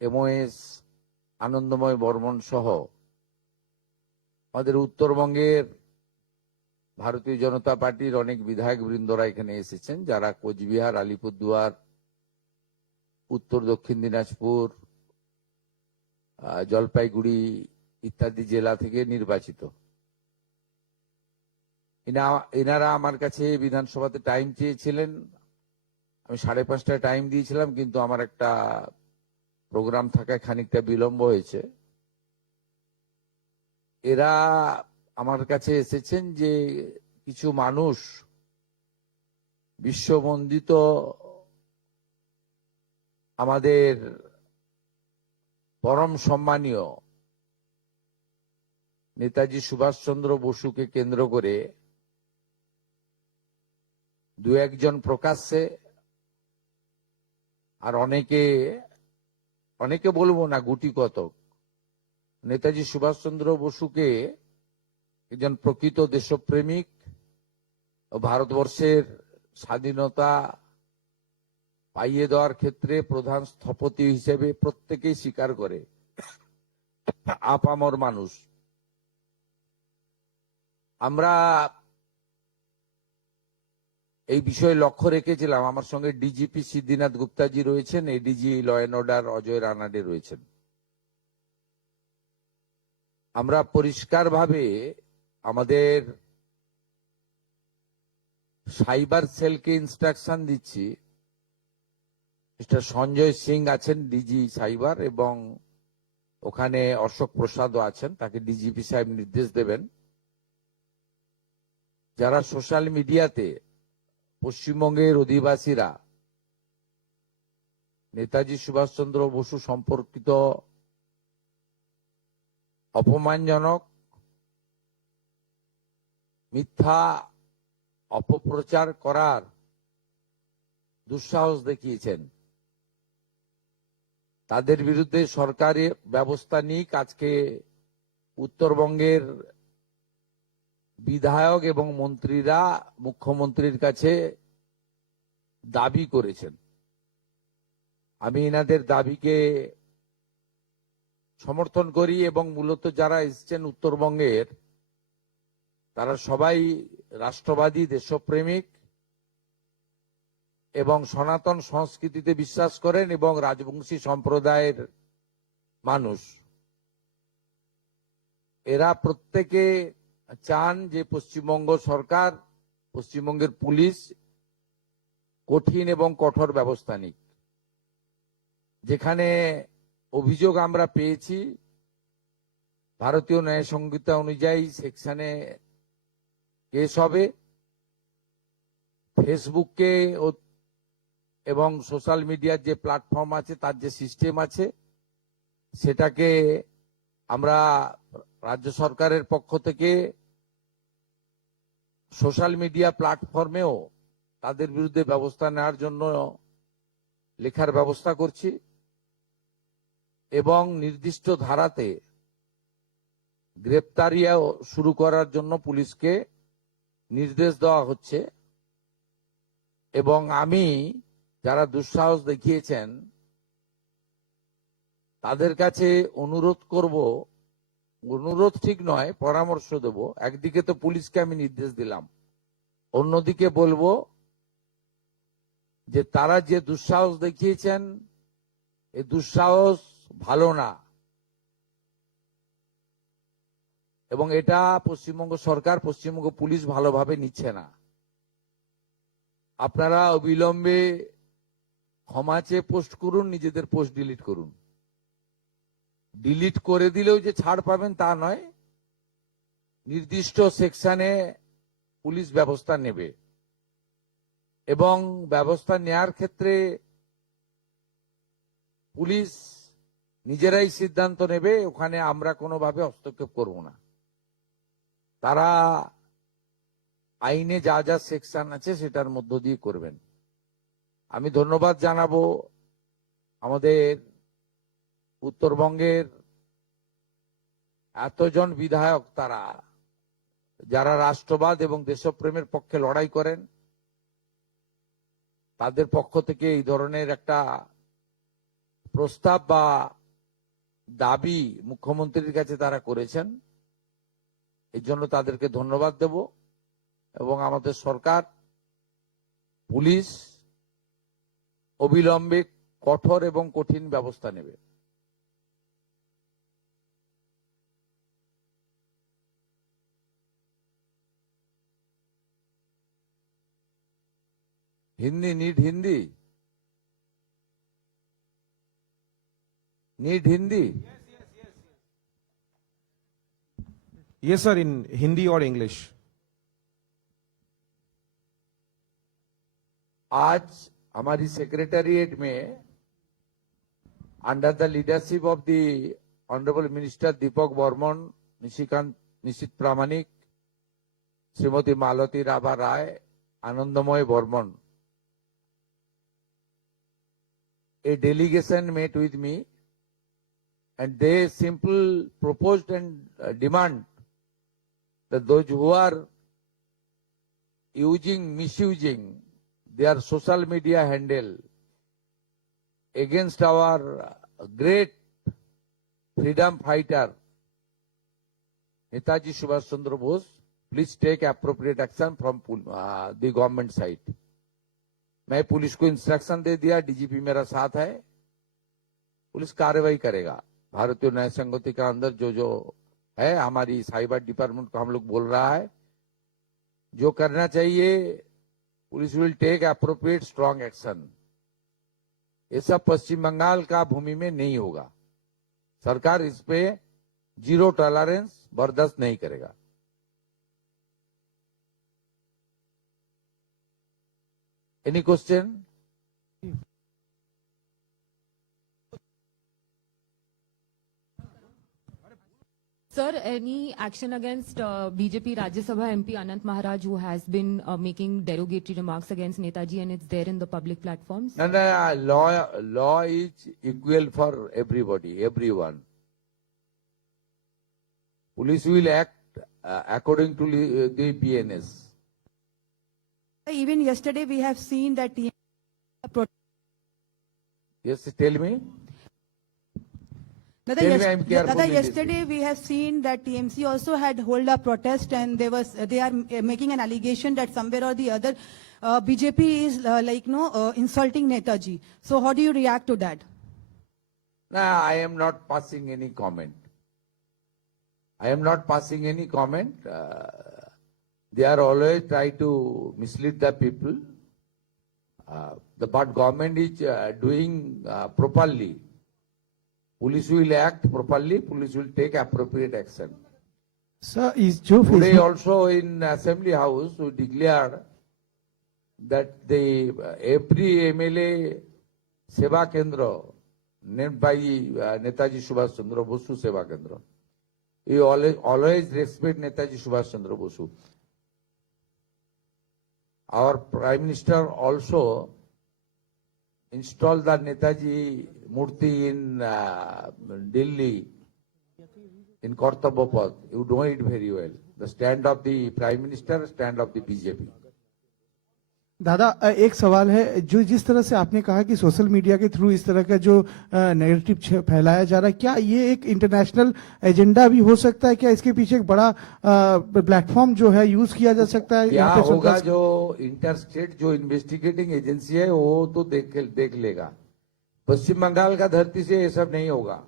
MOS আনন্দময় বর্মন সহ আমাদের উত্তরবঙ্গের ভারতীয় জনতা পার্টির অনেক বিধায়ক বৃন্দরা এখানে এসেছেন, যারা কোচবিহার, আলিপুরদুয়ার, উত্তর দক্ষিণ দিনাজপুর, জলপাইগুড়ি ইত্যাদি জেলা থেকে নির্বাচিত। এনারা আমার কাছে বিধানসভাতে টাইম চেয়েছিলেন। আমি 5:30টায় টাইম দিয়েছিলাম, কিন্তু আমার একটা প্রোগ্রাম থাকায় খানিকটা বিলম্ব হয়েছে। এরা আমার কাছে এসেছেন যে কিছু মানুষ বিশ্ববন্দিত আমাদের পরম সম্মানীয় নেতাজি সুভাষচন্দ্র বসুকে কেন্দ্র করে দু একজন প্রকাশ্যে আর অনেকে বলবো না, গুটি কতক নেতাজি সুভাষচন্দ্র বসুকে একজন প্রকৃত দেশপ্রেমিক ও ভারতবর্ষের স্বাধীনতা পাইয়ে দেওয়ার ক্ষেত্রে প্রধান স্থপতি হিসেবে প্রত্যেকেই স্বীকার করে। আপামর মানুষ আমরা এই বিষয়ে লক্ষ্য রেখেছিলাম। আমার সঙ্গে ডিজিপি সিদ্ধিনাথ গুপ্তাজি রয়েছেন, ADG law and order Ajay Ranade রয়েছেন। আমরা পরিষ্কারভাবে আমাদের সাইবার সেলকে ইনস্ট্রাকশন দিচ্ছি। মিস্টার সঞ্জয় সিং আছেন ডিজি সাইবার, এবং ওখানে অশোক প্রসাদও আছেন, তাকে ডিজিপি সাহেব নির্দেশ দেবেন যারা সোশ্যাল মিডিয়াতে পশ্চিমবঙ্গের অধিবাসীরা নেতাজি সুভাষচন্দ্র বসু সম্পর্কিত অপমানজনক মিথ্যা অপপ্রচার করার দুঃসাহস দেখিয়েছেন, তাদের বিরুদ্ধে সরকারি ব্যবস্থা নিক আজকে উত্তরবঙ্গের বিধায়ক এবং মন্ত্রীরা মুখ্যমন্ত্রীর কাছে দাবি করেছেন। আমি এনাদের দাবিকে সমর্থন করি, এবং মূলত যারা এসেছেন উত্তরবঙ্গের তারা সবাই রাষ্ট্রবাদী, দেশপ্রেমিক এবং সনাতন সংস্কৃতিতে বিশ্বাস করেন এবং রাজবংশী সম্প্রদায়ের মানুষ। এরা প্রত্যেকে চান যে পশ্চিমবঙ্গ সরকার, পশ্চিমবঙ্গের পুলিশ কঠিন এবং কঠোর ব্যবস্থা নিক। যেখানে অভিযোগ আমরা পেয়েছি ভারতীয় ন্যায় সংহিতা অনুযায়ী সেকশনে কেস হবে। ফেসবুককে এবং সোশ্যাল মিডিয়ার যে প্ল্যাটফর্ম আছে, তার যে সিস্টেম আছে, সেটাকে আমরা রাজ্য সরকারের পক্ষ থেকে সোশ্যাল মিডিয়া প্ল্যাটফর্মেও তাদের বিরুদ্ধে ব্যবস্থা নেওয়ার জন্য লেখার ব্যবস্থা করছি, এবং নির্দিষ্ট ধারাতে গ্রেপ্তারিও শুরু করার জন্য পুলিশকে নির্দেশ দেওয়া হচ্ছে। এবং আমি যারা দুঃসাহস দেখিয়েছেন তাদের কাছে অনুরোধ করব, অনুরোধ ঠিক নয়, পরামর্শ দেব। একদিকে তো পুলিশকে আমি নির্দেশ দিলাম, অন্যদিকে বলবো যে তারা যে দুঃসাহস দেখিয়েছেন এই দুঃসাহস ভালো না, এবং এটা পশ্চিমবঙ্গ সরকার, পশ্চিমবঙ্গ পুলিশ ভালোভাবে নিচ্ছে না। আপনারা অবিলম্বে ক্ষমা চেয়ে পোস্ট করুন, নিজেদের পোস্ট ডিলিট করুন। ডিলিট করে দিলেও যে ছাড় পাবেন তা নয়, নির্দিষ্ট সেকশনে পুলিশ ব্যবস্থা নেবে, এবং ব্যবস্থা নেয়ার ক্ষেত্রে পুলিশ নিজেরাই সিদ্ধান্ত নেবে, ওখানে আমরা কোনোভাবে হস্তক্ষেপ করব না। তারা আইনে যা যা সেকশন আছে সেটার মধ্য দিয়ে করবেন। আমি ধন্যবাদ জানাবো আমাদের উত্তরবঙ্গের এতজন বিধায়ক, তারা যারা রাষ্ট্রবাদ এবং দেশপ্রেমের পক্ষে লড়াই করেন, তাদের পক্ষ থেকে এই ধরনের একটা প্রস্তাব বা দাবি মুখ্যমন্ত্রীর কাছে তারা করেছেন, এর জন্য তাদেরকে ধন্যবাদ দেব। এবং আমাদের সরকার, পুলিশ অবিলম্বে কঠোর এবং কঠিন ব্যবস্থা নেবে। Hindi need Hindi need Hindi. Yes, sir, in Hindi or English. आज हमारी सेक्रेटेरिएट में under the leadership of the honourable minister Deepak Barman, Nishith Pramanik, Shrimati Malati Rabha Roy, Anandamay Barman, a delegation met with me and they simply proposed and demand that those who are misusing their social media handle against our great freedom fighter Netaji Subhash Chandra Bose, please take appropriate action from the government side. मैं police को instruction दे दिया, DGP मेरा साथ है, police कार्रवाई करेगा। भारतीय न्याय संगति का अंदर जो जो है, हमारी साइबर डिपार्टमेंट को हम लोग बोल रहा है, जो करना चाहिए police will take appropriate strong action. ये सब पश्चिम बंगाल का भूमि में नहीं होगा। सरकार इस पे जीरो टॉलरेंस बर्दाश्त नहीं करेगा। Any question? Sir, any action against BJP Rajya Sabha MP Anant Maharaj, who has been making derogatory remarks against Netaji, and it's there in the public platforms? No, law is equal for everybody, everyone. Police will act according to the BNS. Even yesterday we have seen that Yes, tell me. Dada, Tell me, I'm careful Dada, in yesterday we have seen that TMC also had hold a protest and they are making an allegation that somewhere or the other BJP is insulting Netaji. So how do you react to that? No, I am not passing any comment. I am not passing any comment. They are always try to mislead the people. But government is doing properly. Police will act properly. Police will take appropriate action. Sir, is Joe Today also in Assembly House we declared that the every MLA Seva Kendra named by Netaji Subhash Chandra Bosu Seva Kendra. We always respect Netaji Subhash Chandra Bosu. Our Prime Minister also installed the Netaji Murti in Delhi, in Kartavya Path. You know it very well. The stand of the Prime Minister, stand of the BJP. दादा एक सवाल है, जो जिस तरह से आपने कहा कि सोशल मीडिया के थ्रू इस तरह का जो नैरेटिव फैलाया जा रहा है, क्या ये एक इंटरनेशनल एजेंडा भी हो सकता है? क्या इसके पीछे एक बड़ा प्लेटफॉर्म जो है यूज किया जा सकता है? क्या होगा, जो इंटरस्टेट जो इन्वेस्टिगेटिंग एजेंसी है वो तो देख लेगा। पश्चिम बंगाल का धरती से ये सब नहीं होगा।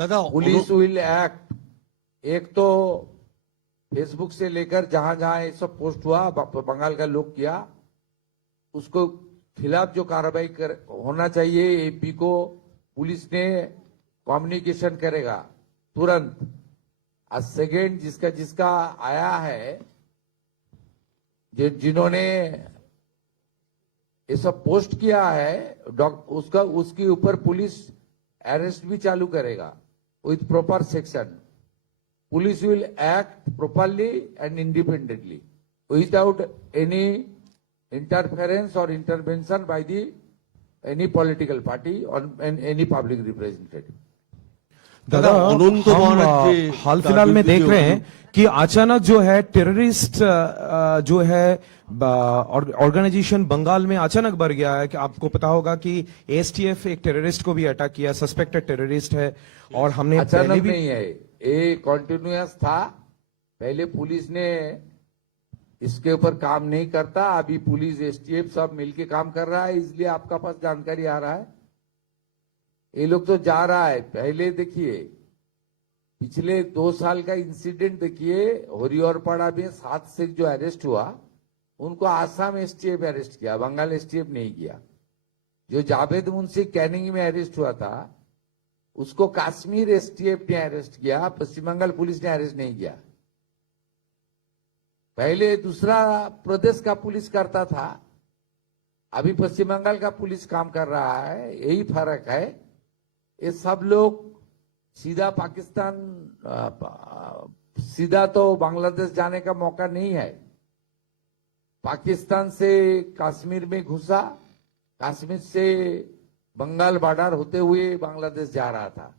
Police will act. एक तो फेसबुक से लेकर जहां जहां ये सब पोस्ट हुआ, बंगाल का लोग किया, उसको खिलाफ जो कार्रवाई होना चाहिए, एपी को पुलिस ने कम्युनिकेशन करेगा तुरंत। आज सेकेंड जिसका जिसका आया है, जिन्होंने ये सब पोस्ट किया है, उसके ऊपर पुलिस अरेस्ट भी चालू करेगा with proper section. Police will act properly and independently without any interference or intervention by any political party or any public representative. दादा अनंत हम महाराज जी हाल फिलहाल में देख रहे हैं कि अचानक जो है टेररिस्ट जो है ऑर्गेनाइजेशन बंगाल में अचानक बढ़ गया है कि आपको पता होगा कि एसटीएफ एक टेररिस्ट को भी अटैक किया, सस्पेक्टेड टेररिस्ट है। और हमने पहले अचानक भी नहीं है, ये कॉन्टिन्यूअस था। पहले पुलिस ने इसके ऊपर काम नहीं करता, अभी पुलिस एसटीएफ सब मिलके काम कर रहा है, इसलिए आपका पास जानकारी आ रहा है। ये लोग तो जा रहा है। पहले देखिए, पिछले 2 साल का इंसिडेंट देखिए, हरिहरपाड़ा में 7 सिख जो अरेस्ट हुआ, उनको आसाम एसटीएफ अरेस्ट किया, बंगाल एसटीएफ नहीं किया। जो जावेद मुंशी कैनिंग में अरेस्ट हुआ था, उसको कश्मीर एसटीएफ ने अरेस्ट किया, पश्चिम बंगाल पुलिस ने अरेस्ट नहीं किया। पहले दूसरा प्रदेश का पुलिस करता था, अभी पश्चिम बंगाल का पुलिस काम कर रहा है, यही फर्क है। ये सब लोग सीधा पाकिस्तान, सीधा तो बांग्लादेश जाने का मौका नहीं है। पाकिस्तान से कश्मीर में घुसा, कश्मीर से बंगाल बॉर्डर होते हुए बांग्लादेश जा रहा था।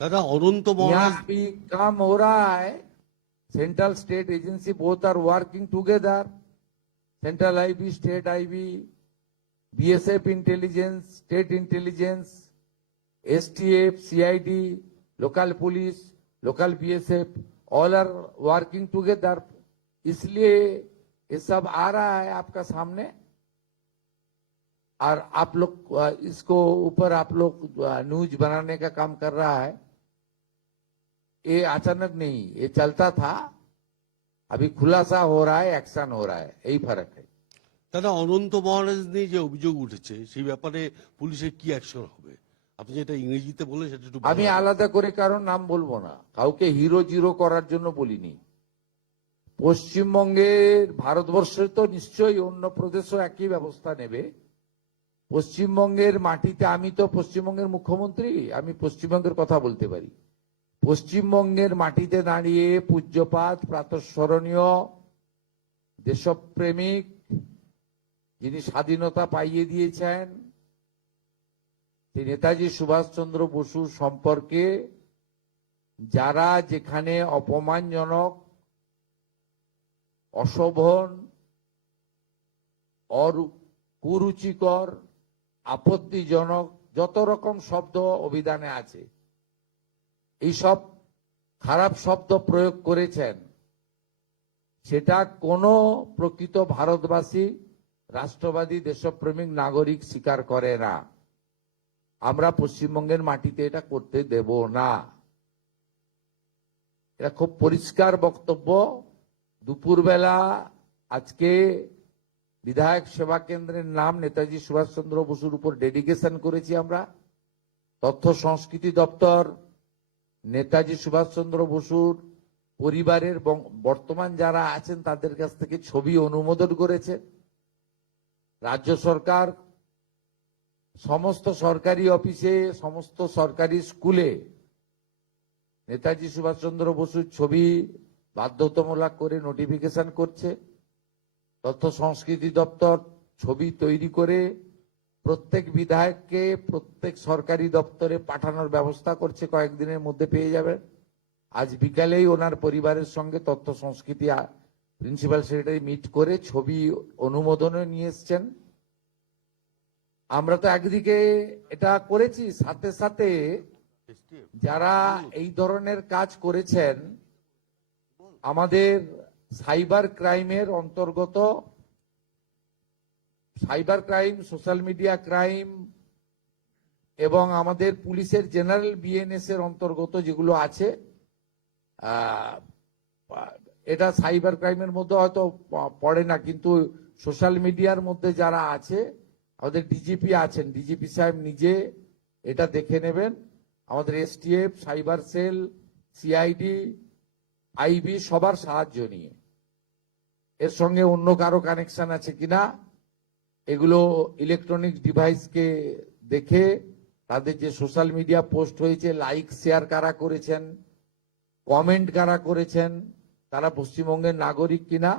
दादा अनंत महाराज यहाँ भी काम हो रहा है। Central state agency both are working together, central IB, state IB, BSF intelligence, state intelligence, STF, CID, local police, local BSF, all are working together. इसलिए ये सब आ रहा है आपका सामने, और आप लोग इसको ऊपर आप लोग न्यूज बनाने का काम कर रहा है। ये अचानक नहीं, ये चलता था, अभी खुलासा हो रहा है, एक्शन हो रहा है, यही फर्क है। দাদা অনন্ত মহারাজ নিয়ে যে অভিযোগ উঠেছে সেই ব্যাপারে পুলিশের কি অ্যাকশন হবে? আপনি যেটা ইংরেজিতে বলেন সেটা একটু আমি আলাদা করে কারোর নাম বলবো না, কাউকে হিরো জিরো করার জন্য বলিনি। পশ্চিমবঙ্গের, ভারতবর্ষে তো নিশ্চয়ই অন্য প্রদেশও একই ব্যবস্থা নেবে। পশ্চিমবঙ্গের মাটিতে, আমি তো পশ্চিমবঙ্গের মুখ্যমন্ত্রী, আমি পশ্চিমবঙ্গের কথা বলতে পারি। পশ্চিমবঙ্গের মাটিতে দাঁড়িয়ে পূজ্যপাত, প্রাতঃস্মরণীয় দেশপ্রেমিক, যিনি স্বাধীনতা পাইয়ে দিয়েছেন, নেতাজি সুভাষচন্দ্র বসু সম্পর্কে যারা যেখানে অপমানজনক, অশোভন, কুরুচিকর, আপত্তিজনক যত রকম শব্দ অভিধানে আছে, এইসব খারাপ শব্দ প্রয়োগ করেছেন, সেটা কোনো প্রকৃত ভারতবাসী, রাষ্ট্রবাদী, দেশপ্রেমিক নাগরিক স্বীকার করে না। আমরা পশ্চিমবঙ্গের মাটিতে এটা করতে দেব না। এটা খুব পরিষ্কার বক্তব্য। দুপুরবেলা আজকে বিধায়ক সেবা কেন্দ্রের নাম নেতাজি সুভাষচন্দ্র বসুর উপর ডেডিকেশন করেছি আমরা। তথ্য সংস্কৃতি দপ্তর নেতাজি সুভাষচন্দ্র বসুর পরিবারের বর্তমান যারা আছেন তাদের কাছ থেকে ছবি অনুমোদন করেছে। রাজ্য সরকার সমস্ত সরকারি অফিসে, সমস্ত সরকারি স্কুলে নেতাজি সুভাষচন্দ্র বসুর ছবি বাধ্যতামূলক করে নোটিফিকেশন করছে। তথ্য সংস্কৃতি দপ্তর ছবি তৈরি করে প্রত্যেক বিধায়ককে প্রত্যেক সরকারি দপ্তরে পাঠানোর ব্যবস্থা করছে, কয়েকদিনের মধ্যে পেয়ে যাবেন। আজ বিকালেই ওনার পরিবারের সঙ্গে তথ্য সংস্কৃতি প্রিন্সিপাল সেক্রেটারি মিট করে ছবি অনুমোদনে নিয়ে এসছেন। আমরা তো একদিকে এটা করেছি, সাথে সাথে যারা এই ধরনের কাজ করেছেন, আমাদের সাইবার ক্রাইমের অন্তর্গত, cyber crime, social media crime এবং আমাদের পুলিশের জেনারেল বিএনএস এর অন্তর্গত যেগুলো আছে, এটা সাইবার ক্রাইমের মধ্যে হয়তো পড়ে না, কিন্তু সোশ্যাল মিডিয়ার মধ্যে যারা আছে, আমাদের ডিজিপি আছেন, ডিজিপি সাহেব নিজে এটা দেখে নেবেন। আমাদের STF, cyber cell, CID, IB সবার সাহায্য নিয়ে, এর সঙ্গে অন্য কারো কানেকশন আছে কিনা এগুলো ইলেকট্রনিক ডিভাইসকে দেখে, তাদের যে সোশ্যাল মিডিয়া পোস্ট হয়েছে, লাইক শেয়ার কারা করেছেন, কমেন্ট কারা করেছেন, তারা পশ্চিমবঙ্গের নাগরিক কিনা,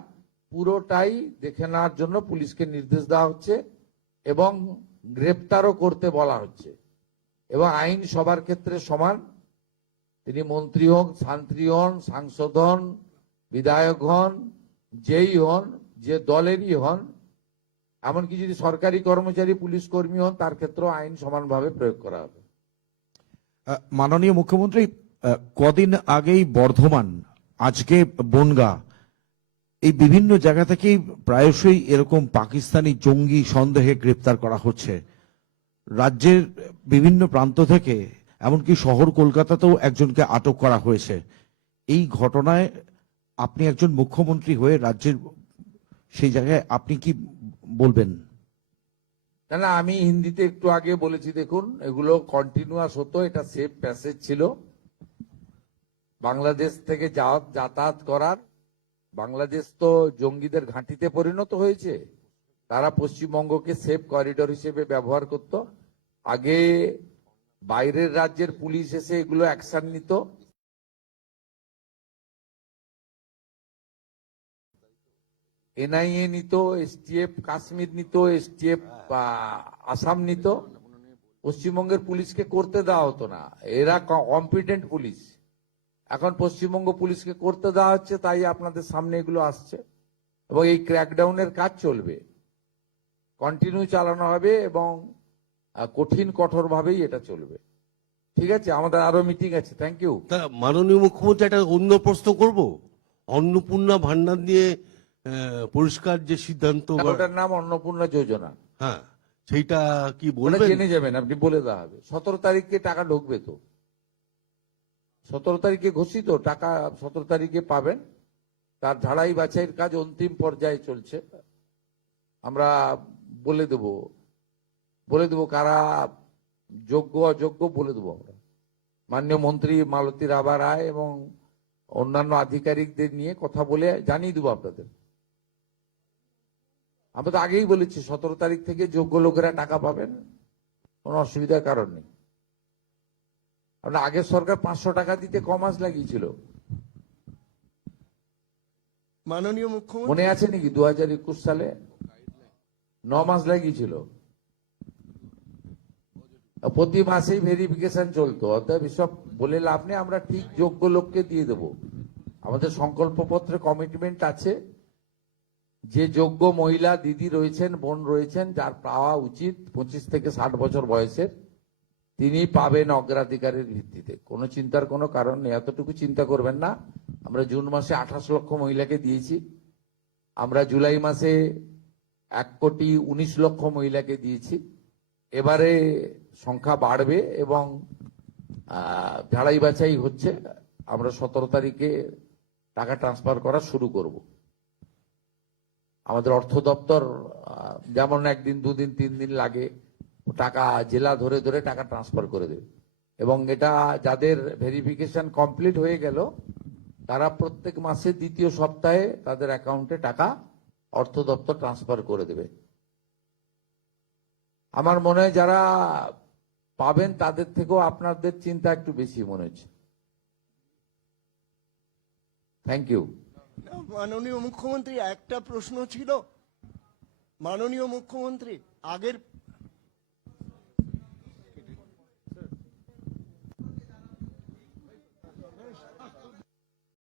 পুরোটাই দেখে নেওয়ার জন্য পুলিশকে নির্দেশ দেওয়া হচ্ছে এবং গ্রেপ্তারও করতে বলা হচ্ছে। এবং আইন সবার ক্ষেত্রে সমান। তিনি মন্ত্রী হন, শান্ত্রী হন, সাংসদ হন, বিধায়ক হন, যেই হন, যে দলেরই হন, এমনকি যদি সরকারি কর্মচারী পুলিশ কর্মী হন, তার ক্ষেত্রেও আইন সমানভাবে প্রয়োগ করা হবে। মাননীয় মুখ্যমন্ত্রী, কদিন আগেই বর্ধমান, আজকে বনগা, এই বিভিন্ন জায়গা থেকেই প্রায়শই এরকম পাকিস্তানি জঙ্গি সন্দেহে গ্রেপ্তার করা হচ্ছে। রাজ্যের বিভিন্ন প্রান্ত থেকে, এমনকি শহর কলকাতাতেও একজনকে আটক করা হয়েছে। এই ঘটনায় আপনি একজন মুখ্যমন্ত্রী হয়ে রাজ্যের সেই জায়গায় আপনি কি বলবেন? না না, আমি হিন্দিতে একটু আগে বলেছি, দেখুন এগুলো কন্টিনিউয়াস হতো, এটা সেফ প্যাসেজ ছিল বাংলাদেশ থেকে যাতায়াত করার। বাংলাদেশ তো জঙ্গিদের ঘাঁটিতে পরিণত হয়েছে, তারা পশ্চিমবঙ্গকে সেফ করিডোর হিসেবে ব্যবহার করত। আগে বাইরের রাজ্যের পুলিশ এসে এগুলো অ্যাকশন নিত, এনআইএ নিত, এসটিএফ কাশ্মীর নিত, এসটিএফ আসাম নিত। পশ্চিমবঙ্গের পুলিশকে করতে দেওয়া হতো না, এরা কম্পিটেন্ট পুলিশ। এখন পশ্চিমবঙ্গ পুলিশকে করতে দেওয়া হচ্ছে, তাই আপনাদের সামনে এগুলো আসছে। এবং এই ক্র্যাকডাউনের কাজ চলবে, কন্টিনিউ চালানো হবে এবং কঠিন কঠোর ভাবেই এটা চলবে। ঠিক আছে, আমাদের আরো মিটিং আছে। Thank you. তা মাননীয় মুখ্যমন্ত্রী, একটা অন্য প্রশ্ন করব। অন্নপূর্ণা ভান্ডার নিয়ে পরিষ্কার যে সিদ্ধান্ত, ওটার নাম অন্নপূর্ণা যোজনা। হ্যাঁ, সেইটা কি ওটা বলবেন? জেনে যাবেন, আপনি বলে দেওয়া হবে। 17 তারিখে টাকা ঢুকবে, তো 17 তারিখে ঘোষিত টাকা 17 তারিখে পাবেন। তার ঝাড়াই বাছাইয়ের কাজ অন্তিম পর্যায়ে চলছে। আমরা বলে দেব কারা যোগ্য অযোগ্য বলে দেবো আমরা। মাননীয় মন্ত্রী মালতী রাভা রায় এবং অন্যান্য আধিকারিকদের নিয়ে কথা বলে জানিয়ে দেবো আপনাদের। আমরা তো আগেই বলেছি 17 তারিখ থেকে যোগ্য লোকেরা টাকা পাবেন, কোনো অসুবিধার কারণ নেই। আমরা আগের সরকার 500 টাকা দিতে কমাস লাগিয়েছিল, মাননীয় মুখ্যমন্ত্রী, মনে আছে নাকি? 2021 সালে 9 মাস লাগিয়েছিল, প্রতি মাসেই ভেরিফিকেশন চলতো। অতএব এসব বলে লাভ নেই, আমরা ঠিক যোগ্য লোককে দিয়ে দেব। আমাদের সংকল্পপত্রে কমিটমেন্ট আছে, যে যোগ্য মহিলা দিদি রয়েছেন, বোন রয়েছেন, যার পাওয়া উচিত 25 থেকে 60 বছর বয়সের, তিনি পাবেন অগ্রাধিকারের ভিত্তিতে। কোনো চিন্তার কোনো কারণ নেই, এতটুকু চিন্তা করবেন না। আমরা জুন মাসে 28 লক্ষ মহিলাকে দিয়েছি, আমরা জুলাই মাসে 1,19 লক্ষ মহিলাকে দিয়েছি। এবারে সংখ্যা বাড়বে এবং ঝাড়াই বাছাই হচ্ছে। আমরা 17 তারিখে টাকা ট্রান্সফার করা শুরু করব। আমাদের অর্থ দপ্তর যেমন 1 দিন 2 দিন 3 দিন লাগে, টাকা জেলা ধরে ধরে টাকা ট্রান্সফার করে দেবে। এবং এটা যাদের ভেরিফিকেশন কমপ্লিট হয়ে গেল, তারা প্রত্যেক মাসের দ্বিতীয় সপ্তাহে তাদের অ্যাকাউন্টে টাকা অর্থ দপ্তর ট্রান্সফার করে দেবে। আমার মনে হয় যারা পাবেন তাদের থেকেও আপনাদের চিন্তা একটু বেশি মনে হচ্ছে। Thank you. মাননীয় মুখ্যমন্ত্রী, একটা প্রশ্ন ছিল। মাননীয় মুখ্যমন্ত্রী, আগের